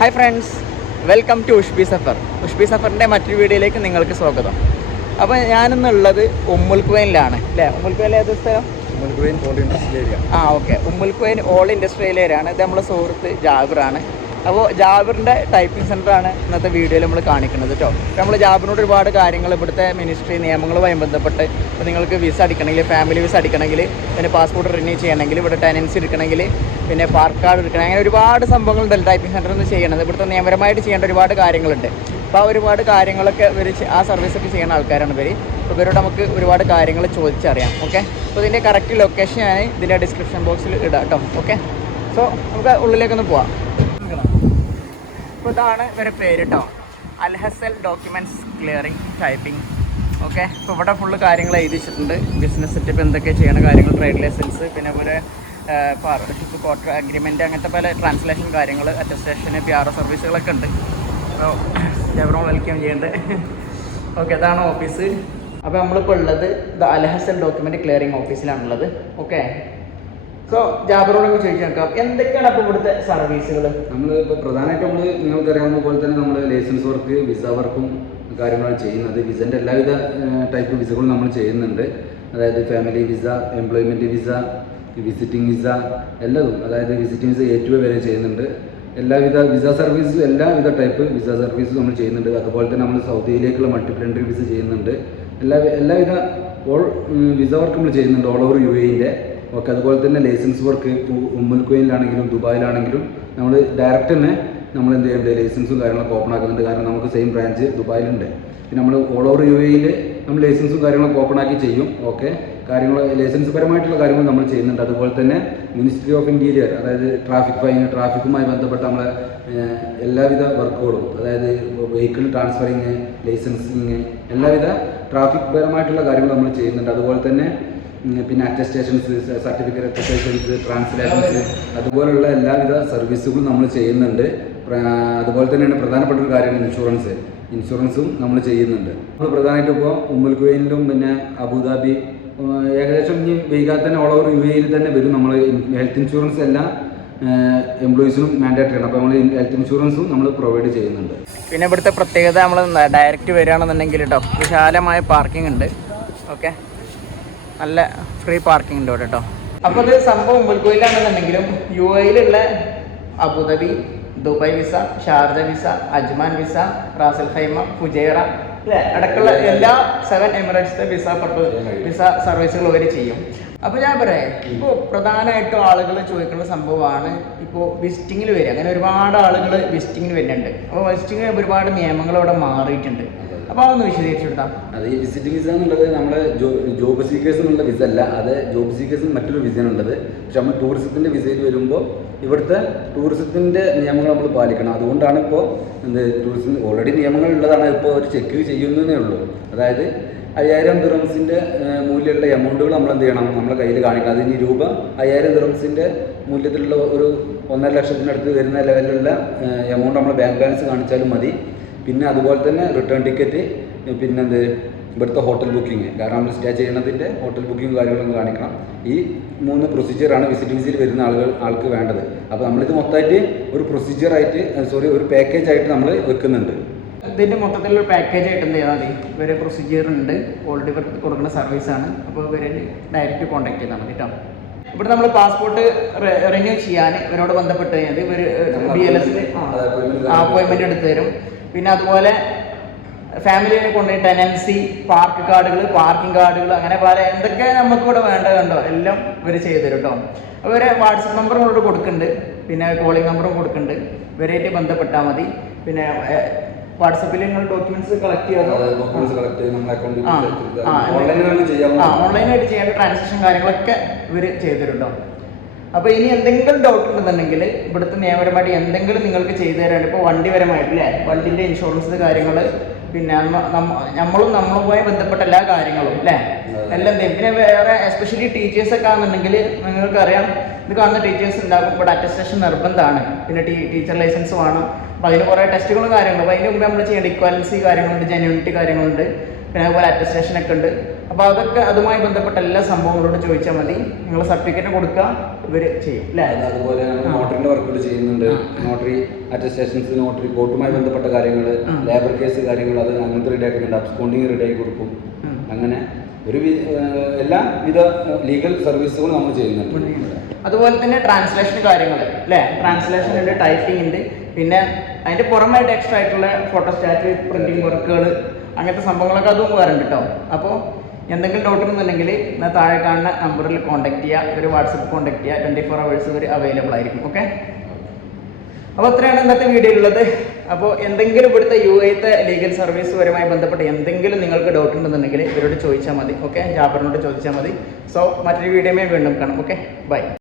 Hi friends, welcome to Ushbi Safar. ഉഷ്ബി സഫറിൻ്റെ മറ്റൊരു വീഡിയോയിലേക്ക് നിങ്ങൾക്ക് സ്വാഗതം. അപ്പോൾ ഞാനിന്നുള്ളത് ഉമ്മുൽക്കുവൈനിലാണ് അല്ലേ? ഉമ്മുൽക്കുവൈൻ ഏത് സ്ഥലം? Umm Al Quwain old industrial area. Okay. Umm Al Quwain old industrial area ആണ്. ഇത് നമ്മുടെ സുഹൃത്ത് ജാബിറാണ്. അപ്പോൾ ജാബിറിൻ്റെ ടൈപ്പിംഗ് സെൻ്ററാണ് ഇന്നത്തെ വീഡിയോയിൽ നമ്മൾ കാണിക്കുന്നത് കേട്ടോ. അപ്പോൾ നമ്മൾ ജാബിറിനോട് ഒരുപാട് കാര്യങ്ങൾ ഇവിടുത്തെ മിനിസ്ട്രി നിയമങ്ങളുമായി ബന്ധപ്പെട്ട് ഇപ്പോൾ നിങ്ങൾക്ക് വിസ അടിക്കണമെങ്കിൽ, ഫാമിലി വിസ അടിക്കണമെങ്കിൽ, പിന്നെ പാസ്പോർട്ട് റിന്യൂ ചെയ്യണമെങ്കിൽ, ഇവിടെ ടെനൻസി എടുക്കണമെങ്കിൽ, പിന്നെ പാർക്ക് കാർഡ് എടുക്കണം, അങ്ങനെ ഒരുപാട് സംഭവങ്ങളുണ്ട് ടൈപ്പിംഗ് സെൻ്ററിൽ നിന്ന് ചെയ്യണത്. ഇവിടുത്തെ നിയമപരമായിട്ട് ചെയ്യേണ്ട ഒരുപാട് കാര്യങ്ങളുണ്ട്. അപ്പോൾ ആ ഒരുപാട് കാര്യങ്ങളൊക്കെ ഇവർ ആ സർവീസൊക്കെ ചെയ്യുന്ന ആൾക്കാരാണ് ഇവർ. അപ്പോൾ ഇവരോട് നമുക്ക് ഒരുപാട് കാര്യങ്ങൾ ചോദിച്ചറിയാം. ഓക്കെ. അപ്പോൾ ഇതിൻ്റെ കറക്റ്റ് ലൊക്കേഷൻ ഞാൻ ഇതിൻ്റെ ഡിസ്ക്രിപ്ഷൻ ബോക്സിൽ ഇടാം കേട്ടോ. ഓക്കെ. സോ നമുക്ക് ഉള്ളിലേക്കൊന്ന് പോവാം. അപ്പോൾ ഇതാണ് ഇവരുടെ പേര് കേട്ടോ, അൽഹസൽ ഡോക്യുമെൻറ്റ്സ് ക്ലിയറിംഗ് ടൈപ്പിംഗ്. ഓക്കെ. ഇപ്പോൾ ഇവിടെ ഫുള്ള് കാര്യങ്ങൾ എഴുതി വെച്ചിട്ടുണ്ട്. ബിസിനസ് സെറ്റപ്പ് എന്തൊക്കെ ചെയ്യണ കാര്യങ്ങൾ, ട്രേഡ് ലൈസൻസ്, പിന്നെ പോലെ പാർട്ണർഷിപ്പ്, ക്വാർട്ടർ അഗ്രിമെൻറ്റ്, അങ്ങനത്തെ പല ട്രാൻസ്ലേഷൻ കാര്യങ്ങൾ, അറ്റസ്റ്റേഷന്, PR സർവീസുകളൊക്കെ ഉണ്ട്. അപ്പോൾ എവിടെ വെൽക്കം ചെയ്യേണ്ടത്. ഓക്കെ, അതാണ് ഓഫീസ്. അപ്പോൾ നമ്മളിപ്പോൾ ഉള്ളത് ഇത് അൽഹസൽ ഡോക്യുമെൻറ്റ് ക്ലിയറിംഗ് ഓഫീസിലാണുള്ളത്. ഓക്കെ. സോ ജാബിറോടൊക്കെ ചോദിച്ചു നോക്കാം, എന്തൊക്കെയാണ് അപ്പോൾ ഇവിടുത്തെ സർവീസുകൾ? നമ്മൾ ഇപ്പോൾ പ്രധാനമായിട്ട് നിങ്ങൾക്കറിയാവുന്ന പോലെ തന്നെ നമ്മൾ ലൈസൻസ് വർക്ക്, വിസ വർക്കും കാര്യങ്ങളാണ് ചെയ്യുന്നത്. വിസൻ്റെ എല്ലാവിധ ടൈപ്പ് വിസകളും നമ്മൾ ചെയ്യുന്നുണ്ട്. അതായത് family visa, employment visa, visiting visa, എല്ലാതും. അതായത് visiting visa A to A വരെ ചെയ്യുന്നുണ്ട്. എല്ലാവിധ വിസ സർവീസും, എല്ലാവിധ ടൈപ്പ് വിസ സർവീസും നമ്മൾ ചെയ്യുന്നുണ്ട്. അതുപോലെ തന്നെ നമ്മൾ സൗദിയിലേക്കുള്ള മൾട്ടിപ്പിൾ എൻട്രി വിസ ചെയ്യുന്നുണ്ട്. എല്ലാവിധ വിസ വർക്ക് നമ്മൾ ചെയ്യുന്നുണ്ട് ഓൾ ഓവർ UAE. ഓക്കെ. അതുപോലെ തന്നെ ലൈസൻസ് വർക്ക് ഉമ്മുൽക്കുവൈനിലാണെങ്കിലും ദുബായിലാണെങ്കിലും നമ്മൾ ഡയറക്റ്റ് തന്നെ നമ്മൾ എന്ത് ചെയ്യുന്നുണ്ട്, ലൈസൻസും കാര്യങ്ങളൊക്കെ ഓപ്പൺ ആക്കുന്നുണ്ട്. കാരണം നമുക്ക് സെയിം ബ്രാഞ്ച് ദുബായിലുണ്ട്. പിന്നെ നമ്മൾ ഓൾ ഓവർ UAE നമ്മൾ ലൈസൻസും കാര്യങ്ങളൊക്കെ ഓപ്പൺ ആക്കി ചെയ്യും. ഓക്കെ. കാര്യങ്ങൾ ലൈസൻസ് പരമായിട്ടുള്ള കാര്യങ്ങൾ നമ്മൾ ചെയ്യുന്നുണ്ട്. അതുപോലെ തന്നെ മിനിസ്ട്രി ഓഫ് ഇൻറ്റീരിയർ, അതായത് ട്രാഫിക് ഫൈൻ, ട്രാഫിക്കുമായി ബന്ധപ്പെട്ട നമ്മളെ എല്ലാവിധ വർക്കുകളും, അതായത് വെഹിക്കിൾ ട്രാൻസ്ഫറിങ്, ലൈസൻസിങ്, എല്ലാവിധ ട്രാഫിക് പരമായിട്ടുള്ള കാര്യങ്ങൾ നമ്മൾ ചെയ്യുന്നുണ്ട്. അതുപോലെ തന്നെ പിന്നെ അറ്റസ്റ്റേഷൻസ്, സർട്ടിഫിക്കറ്റ് അറ്റസ്റ്റേഷൻസ്, ട്രാൻസ്ലേഷൻസ്, അതുപോലുള്ള എല്ലാവിധ സർവീസുകളും നമ്മൾ ചെയ്യുന്നുണ്ട്. അതുപോലെ തന്നെയാണ് പ്രധാനപ്പെട്ട ഒരു കാര്യമാണ് ഇൻഷുറൻസും നമ്മൾ ചെയ്യുന്നുണ്ട്. നമ്മൾ പ്രധാനമായിട്ടും ഇപ്പോൾ ഉമ്മുൽക്കുവൈനിലും പിന്നെ അബുദാബി ഏകദേശം ഇനി വൈകാതെ തന്നെ ഓൾ ഓവർ UAE തന്നെ വരും. നമ്മൾ ഹെൽത്ത് ഇൻഷുറൻസ് എല്ലാ എംപ്ലോയീസിനും മാൻഡേറ്ററി ആണ്. അപ്പോൾ നമ്മൾ ഹെൽത്ത് ഇൻഷുറൻസും നമ്മൾ പ്രൊവൈഡ് ചെയ്യുന്നുണ്ട്. പിന്നെ ഇവിടുത്തെ പ്രത്യേകത, നമ്മൾ ഡയറക്റ്റ് വരികയാണെന്നുണ്ടെങ്കിൽ കേട്ടോ, വിശാലമായ പാർക്കിംഗ് ഉണ്ട്. ഓക്കെ. നല്ല ഫ്രീ പാർക്കിംഗ് ഉണ്ട് ഇവിടെ കേട്ടോ. അപ്പോൾ ഇത് സംഭവം ഉമ്മുൽക്കുവൈനിലാണെന്നുണ്ടെങ്കിലും UAE Abu Dhabi, Dubai visa, Sharjah visa, Ajman visa, Ras al Khaimah, Fujairah അടക്കമുള്ള എല്ലാ 7 എമിറേറ്റ്സിലെ വിസ സർവീസുകൾ ഇവർ ചെയ്യും. അപ്പോൾ ഞാൻ പറയാം, ഇപ്പോൾ പ്രധാനമായിട്ടും ആളുകൾ ചോദിക്കുന്ന സംഭവമാണ് ഇപ്പോൾ വിസിറ്റിങ്ങിൽ വരിക. അങ്ങനെ ഒരുപാട് ആളുകൾ വിസിറ്റിങ്ങിന് വരുന്നുണ്ട്. അപ്പോൾ വിസിറ്റിങ്ങിന് ഒരുപാട് നിയമങ്ങൾ ഇവിടെ മാറിയിട്ടുണ്ട്. അപ്പോൾ അതൊന്ന് വിശദീകരിച്ചു കൊടുത്താൽ. അത് ഈ വിസിറ്റ് വിസ എന്നുള്ളത് നമ്മൾ ജോബ് സീക്കേഴ്സ് എന്നുള്ള വിസ അല്ല, അത് ജോബ് സീക്കേഴ്സിന് മറ്റൊരു വിസയാണുള്ളത്. പക്ഷെ നമ്മൾ ടൂറിസത്തിൻ്റെ വിസയിൽ വരുമ്പോൾ ഇവിടുത്തെ ടൂറിസത്തിൻ്റെ നിയമങ്ങൾ നമ്മൾ പാലിക്കണം. അതുകൊണ്ടാണ് ഇപ്പോൾ ടൂറിസം ഓൾറെഡി നിയമങ്ങൾ ഉള്ളതാണ്. ഇപ്പോൾ അവർ ചെക്ക് ചെയ്യുന്നതേ ഉള്ളൂ. അതായത് 5000 ദിറംസിൻ്റെ മൂല്യമുള്ള എമൗണ്ടുകൾ നമ്മൾ എന്ത് ചെയ്യണം, നമ്മളെ കയ്യിൽ കാണിക്കണം. അതിന് രൂപ 5000 ദിറംസിൻ്റെ മൂല്യത്തിലുള്ള ഒരു 1.5 ലക്ഷത്തിനടുത്ത് വരുന്ന ലെവലിലുള്ള എമൗണ്ട് നമ്മൾ ബാങ്ക് ബാലൻസ് കാണിച്ചാലും മതി. പിന്നെ അതുപോലെ തന്നെ റിട്ടേൺ ടിക്കറ്റ്, പിന്നെ ഇവിടുത്തെ ഹോട്ടൽ ബുക്കിംഗ്, കാരണം നമ്മൾ സ്റ്റേ ചെയ്യുന്നതിൻ്റെ ഹോട്ടൽ ബുക്കിംഗ് കാര്യങ്ങളൊക്കെ കാണിക്കണം. ഈ 3 പ്രൊസീജിയറാണ് വിസിറ്റ് വിസയിൽ വരുന്ന ആൾക്ക് വേണ്ടത്. അപ്പോൾ നമ്മളിത് മൊത്തമായിട്ട് ഒരു പ്രൊസീജിയറായിട്ട് ഒരു പാക്കേജ് ആയിട്ട് നമ്മൾ വെക്കുന്നുണ്ട്. ഇതിൻ്റെ മൊത്തത്തിലുള്ള പാക്കേജ് ആയിട്ട് എന്ത് ചെയ്താൽ മതി, ഇവരെ പ്രൊസീജിയർ ഉണ്ട്, ഓൾറെഡി ഇവർക്ക് കൊടുക്കുന്ന സർവീസാണ്. അപ്പോൾ ഇവരെ ഡയറക്റ്റ് കോൺടാക്ട് ചെയ്താൽ മതി കേട്ടോ. ഇവിടെ നമ്മൾ പാസ്പോർട്ട് റിന്യൂ ചെയ്യാൻ ഇവരോട് ബന്ധപ്പെട്ട് കഴിഞ്ഞാൽ ഇവർ BLS അപ്പോയിൻമെൻറ്റ് എടുത്ത് തരും. പിന്നെ അതുപോലെ ഫാമിലിയെ കൊണ്ടുപോയി ടെനൻസി, പാർക്ക് കാർഡുകൾ, പാർക്കിംഗ് കാർഡുകൾ, അങ്ങനെ പല എന്തൊക്കെ നമുക്കിവിടെ വേണ്ടതുണ്ടോ എല്ലാം ഇവർ ചെയ്തു തരും കേട്ടോ. അപ്പോൾ ഇവരെ വാട്സപ്പ് നമ്പറും ഇവിടെ കൊടുക്കുന്നുണ്ട്, പിന്നെ കോളിംഗ് നമ്പറും കൊടുക്കുന്നുണ്ട്. ഇവരായിട്ട് ബന്ധപ്പെട്ടാൽ മതി. പിന്നെ വാട്സപ്പിൽ നിങ്ങൾ ഡോക്യുമെന്റ്സ് കളക്ട് ചെയ്യാതെ ഓൺലൈനായിട്ട് ചെയ്യേണ്ട ട്രാൻസാക്ഷൻ കാര്യങ്ങളൊക്കെ ഇവർ ചെയ്തു തരും കേട്ടോ. അപ്പോൾ ഇനി എന്തെങ്കിലും ഡൗട്ട് ഉണ്ടെന്നുണ്ടെങ്കിൽ ഇവിടുത്തെ നിയമപരമായിട്ട് എന്തെങ്കിലും നിങ്ങൾക്ക് ചെയ്തു തരാൻ, ഇപ്പോൾ വണ്ടിപരമായിട്ടില്ലേ, വണ്ടിൻ്റെ ഇൻഷുറൻസ് കാര്യങ്ങൾ, പിന്നെ നമ്മളുമായി ബന്ധപ്പെട്ട എല്ലാ കാര്യങ്ങളും അല്ലേ എല്ലാം ചെയ്യും. പിന്നെ വേറെ എസ്പെഷ്യലി ടീച്ചേഴ്സൊക്കെ ആണെന്നുണ്ടെങ്കിൽ നിങ്ങൾക്കറിയാം, ഇത് കാണുന്ന ടീച്ചേഴ്സ് ഉണ്ടാകും. ഇവിടെ അറ്റസ്റ്റേഷൻ നിർബന്ധമാണ്. പിന്നെ ടീച്ചർ ലൈസൻസ് വേണം. അപ്പോൾ അതിന് കുറേ ടെസ്റ്റുകളും കാര്യങ്ങളും. അപ്പോൾ അതിന് മുമ്പ് നമ്മൾ ചെയ്യേണ്ട ഇക്വാലൻസി കാര്യങ്ങളുണ്ട്, ജെന്യൂനിറ്റി കാര്യങ്ങളുണ്ട്, പിന്നെ അതുപോലെ അറ്റസ്റ്റേഷനൊക്കെ ഉണ്ട്. അപ്പോൾ അപ്പോൾ അതൊക്കെ അതുമായി ബന്ധപ്പെട്ട എല്ലാ സംഭവങ്ങളോട് ചോദിച്ചാൽ മതി. നിങ്ങൾ സർട്ടിഫിക്കറ്റ് കൊടുക്കുക, ഇവർ ചെയ്യും അല്ലേ? അതുപോലെ നോട്ടറിന്റെ വർക്കുകൾ ചെയ്യുന്നുണ്ട്. നോട്ടറി അറ്റസ്റ്റേഷൻസ്, നോട്ടറി കോർട്ടുമായി ബന്ധപ്പെട്ട കാര്യങ്ങൾ, ലേബർ കേസ് കാര്യങ്ങൾ, അത് അങ്ങനത്തെ റെഡി ആക്കുന്നുണ്ട്. അബ്സ്കോണ്ടിങ് റെഡി ആക്കി കൊടുക്കും. അങ്ങനെ എല്ലാവിധ ലീഗൽ സർവീസുകളും നമ്മൾ ചെയ്യുന്നുണ്ട്. അതുപോലെ തന്നെ ട്രാൻസ്ലേഷൻ കാര്യങ്ങൾ അല്ലേ? ട്രാൻസ്ലേഷൻ ഉണ്ട്, ടൈപ്പിംഗ് ഉണ്ട്, പിന്നെ അതിൻ്റെ പുറമായിട്ട് എക്സ്ട്രാ ആയിട്ടുള്ള ഫോട്ടോസ്റ്റാറ്റ്, പ്രിന്റിംഗ് വർക്കുകൾ, അങ്ങനത്തെ സംഭവങ്ങളൊക്കെ അതും വേറുണ്ട് കേട്ടോ. അപ്പോൾ എന്തെങ്കിലും ഡൗട്ട് ഉണ്ടെന്നുണ്ടെങ്കിൽ എന്നാൽ താഴെ കാണുന്ന നമ്പറിൽ കോൺടാക്ട് ചെയ്യുക, ഒരു വാട്സപ്പ് കോൺടാക്ട് ചെയ്യുക. 24 hours വരെ അവൈലബിൾ ആയിരിക്കും. ഓക്കെ, അപ്പോൾ അത്രയാണ് ഇന്നത്തെ വീഡിയോയിലുള്ളത്. അപ്പോൾ എന്തെങ്കിലും ഇവിടുത്തെ UAE ലീഗൽ സർവീസ് പരമായി ബന്ധപ്പെട്ട് എന്തെങ്കിലും നിങ്ങൾക്ക് ഡൗട്ട് ഉണ്ടെന്നുണ്ടെങ്കിൽ ഇവരോട് ചോദിച്ചാൽ മതി. ഓക്കെ, ജാബറിനോട് ചോദിച്ചാൽ മതി. സോ മറ്റൊരു വീഡിയോയുമായി വീണ്ടും കാണാം. Okay, by.